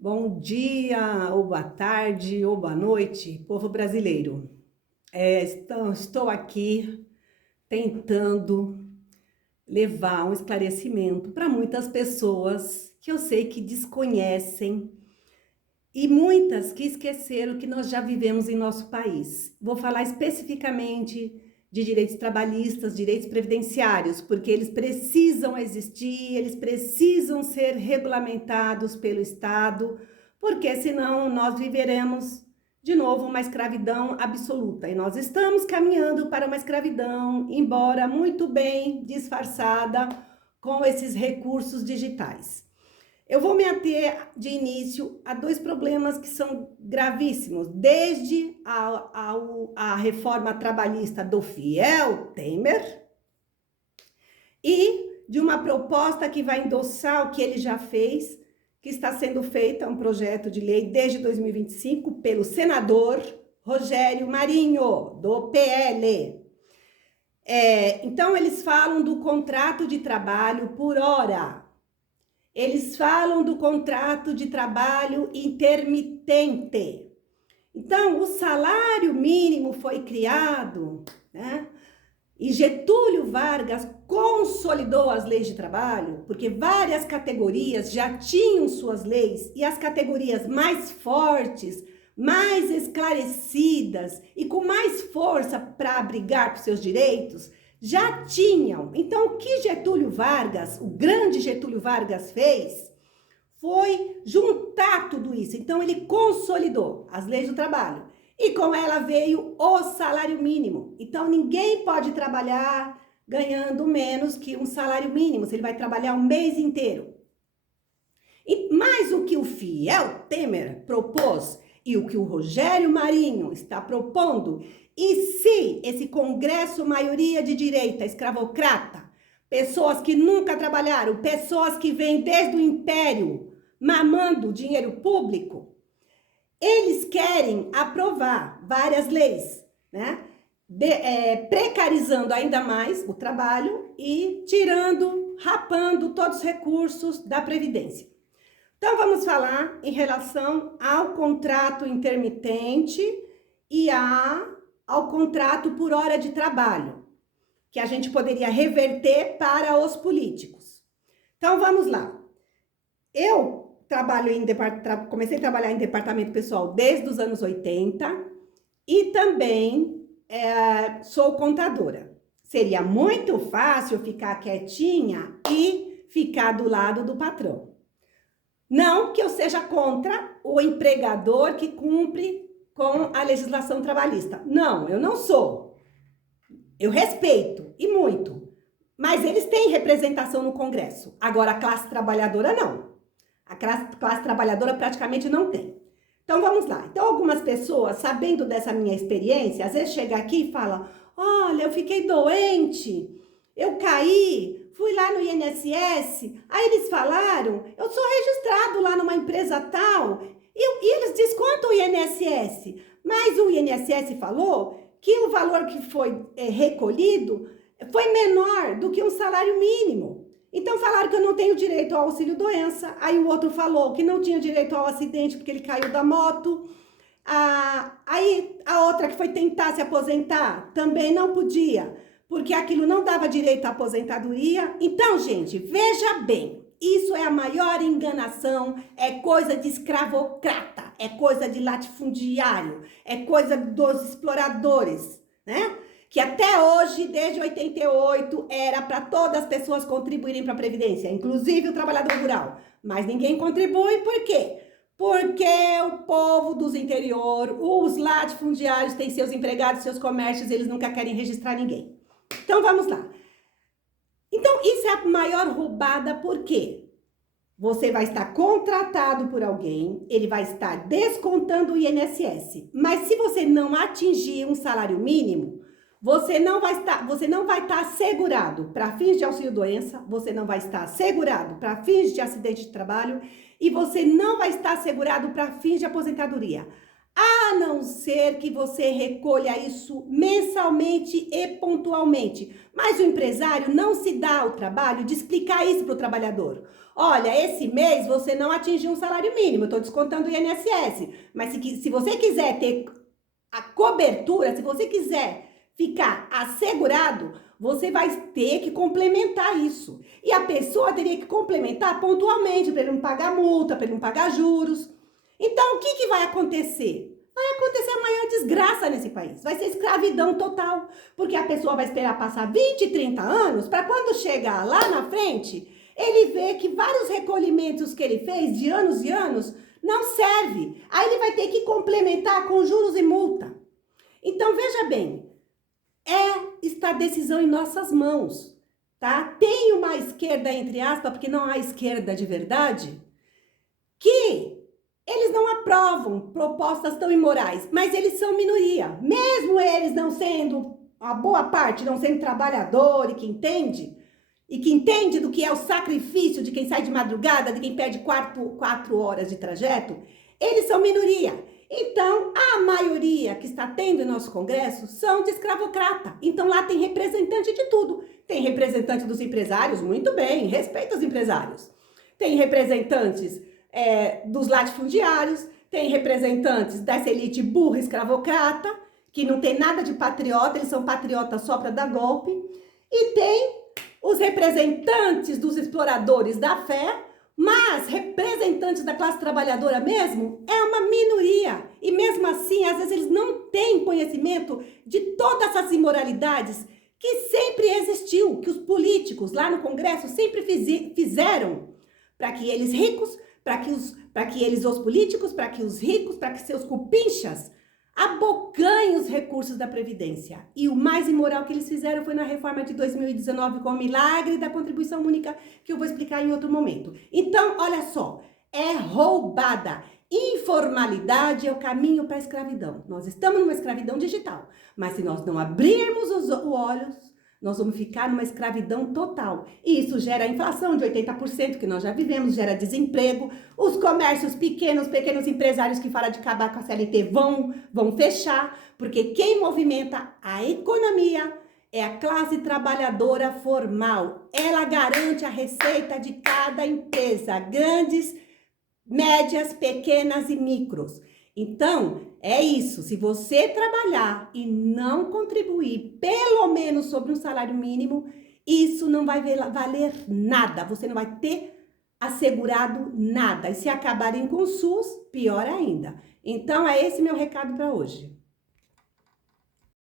Bom dia, ou boa tarde, ou boa noite, povo brasileiro. Estou aqui tentando levar um esclarecimento para muitas pessoas que eu sei que desconhecem e muitas que esqueceram que nós já vivemos em nosso país. Vou falar especificamente de direitos trabalhistas, direitos previdenciários, porque eles precisam existir, eles precisam ser regulamentados pelo Estado, porque senão nós viveremos de novo uma escravidão absoluta. E nós estamos caminhando para uma escravidão, embora muito bem disfarçada com esses recursos digitais. Eu vou me ater de início a dois problemas que são gravíssimos, desde a reforma trabalhista do fiel Temer e de uma proposta que vai endossar o que ele já fez, que está sendo feita, um projeto de lei desde 2025 pelo senador Rogério Marinho, do PL. Então, eles falam do contrato de trabalho por hora. Eles falam do contrato de trabalho intermitente. Então, o salário mínimo foi criado, né? E Getúlio Vargas consolidou as leis de trabalho, porque várias categorias já tinham suas leis, e as categorias mais fortes, mais esclarecidas e com mais força para brigar por seus direitos, já tinham. Então, o que Getúlio Vargas, o grande Getúlio Vargas, fez foi juntar tudo isso. Então, ele consolidou as leis do trabalho e com ela veio o salário mínimo. Então, ninguém pode trabalhar ganhando menos que um salário mínimo, se ele vai trabalhar o mês inteiro. E mais o que o fiel Temer propôs e o que o Rogério Marinho está propondo, e se esse Congresso, maioria de direita, escravocrata, pessoas que nunca trabalharam, pessoas que vêm desde o Império mamando dinheiro público, eles querem aprovar várias leis, né? Precarizando ainda mais o trabalho e rapando todos os recursos da Previdência. Então, vamos falar em relação ao contrato intermitente e ao contrato por hora de trabalho, que a gente poderia reverter para os políticos. Então, vamos lá. Eu comecei a trabalhar em departamento pessoal desde os anos 80 e também sou contadora. Seria muito fácil ficar quietinha e ficar do lado do patrão. Não que eu seja contra o empregador que cumpre com a legislação trabalhista. Não, eu não sou. Eu respeito, e muito. Mas eles têm representação no Congresso. Agora, a classe trabalhadora, não. A classe trabalhadora praticamente não tem. Então, vamos lá. Então, algumas pessoas, sabendo dessa minha experiência, às vezes chegam aqui e falam: olha, eu fiquei doente, eu caí, fui lá no INSS, aí eles falaram, eu sou registrado lá numa empresa tal, e eles descontam o INSS, mas o INSS falou que o valor que foi recolhido foi menor do que um salário mínimo. Então falaram que eu não tenho direito ao auxílio-doença, aí o outro falou que não tinha direito ao acidente porque ele caiu da moto, aí a outra que foi tentar se aposentar também não podia, porque aquilo não dava direito à aposentadoria. Então, gente, veja bem, isso é a maior enganação, é coisa de escravocrata, é coisa de latifundiário, é coisa dos exploradores, né? Que até hoje, desde 88, era para todas as pessoas contribuírem para a Previdência, inclusive o trabalhador rural. Mas ninguém contribui, por quê? Porque o povo dos interior, os latifundiários têm seus empregados, seus comércios, eles nunca querem registrar ninguém. Então, vamos lá. Então, isso é a maior roubada, por quê? Você vai estar contratado por alguém, ele vai estar descontando o INSS. Mas se você não atingir um salário mínimo, você não vai estar assegurado para fins de auxílio-doença, você não vai estar assegurado para fins de acidente de trabalho e você não vai estar assegurado para fins de aposentadoria. A não ser que você recolha isso mensalmente e pontualmente. Mas o empresário não se dá o trabalho de explicar isso para o trabalhador. olha, esse mês você não atingiu um salário mínimo, eu estou descontando o INSS, mas se você quiser ter a cobertura, se você quiser ficar assegurado, você vai ter que complementar isso. E a pessoa teria que complementar pontualmente, para ele não pagar multa, para ele não pagar juros. Então, o que vai acontecer? Vai acontecer a maior desgraça nesse país. Vai ser escravidão total. Porque a pessoa vai esperar passar 20, 30 anos para quando chegar lá na frente, ele vê que vários recolhimentos que ele fez de anos e anos não serve. Aí ele vai ter que complementar com juros e multa. Então, veja bem, está a decisão em nossas mãos, tá? Tem uma esquerda, entre aspas, porque não há esquerda de verdade, que eles não aprovam propostas tão imorais, mas eles são minoria. Mesmo eles não sendo, a boa parte, não sendo trabalhador e que entende do que é o sacrifício de quem sai de madrugada, de quem perde 4 horas de trajeto, eles são minoria. Então, a maioria que está tendo em nosso Congresso são de escravocrata. Então, lá tem representante de tudo. Tem representante dos empresários, muito bem, respeita os empresários. Tem representantes dos latifundiários, tem representantes dessa elite burra escravocrata, que não tem nada de patriota, eles são patriotas só para dar golpe. E tem os representantes dos exploradores da fé, mas representantes da classe trabalhadora mesmo é uma minoria. E mesmo assim, às vezes eles não têm conhecimento de todas essas imoralidades que sempre existiu, que os políticos lá no Congresso sempre fizeram para que eles ricos, para que eles, os políticos, para que os ricos, para que seus cupinchas abocanhem os recursos da Previdência. E o mais imoral que eles fizeram foi na reforma de 2019 com o milagre da contribuição única, que eu vou explicar em outro momento. Então, olha só, é roubada. Informalidade é o caminho para a escravidão. Nós estamos numa escravidão digital, mas se nós não abrirmos os olhos, nós vamos ficar numa escravidão total. E isso gera inflação de 80%, que nós já vivemos, gera desemprego. Os comércios pequenos empresários que falam de acabar com a CLT vão fechar, porque quem movimenta a economia é a classe trabalhadora formal. Ela garante a receita de cada empresa, grandes, médias, pequenas e micros. Então, é isso. Se você trabalhar e não contribuir, pelo menos sobre um salário mínimo, isso não vai valer nada. Você não vai ter assegurado nada. E se acabarem com o SUS, pior ainda. Então, é esse meu recado para hoje.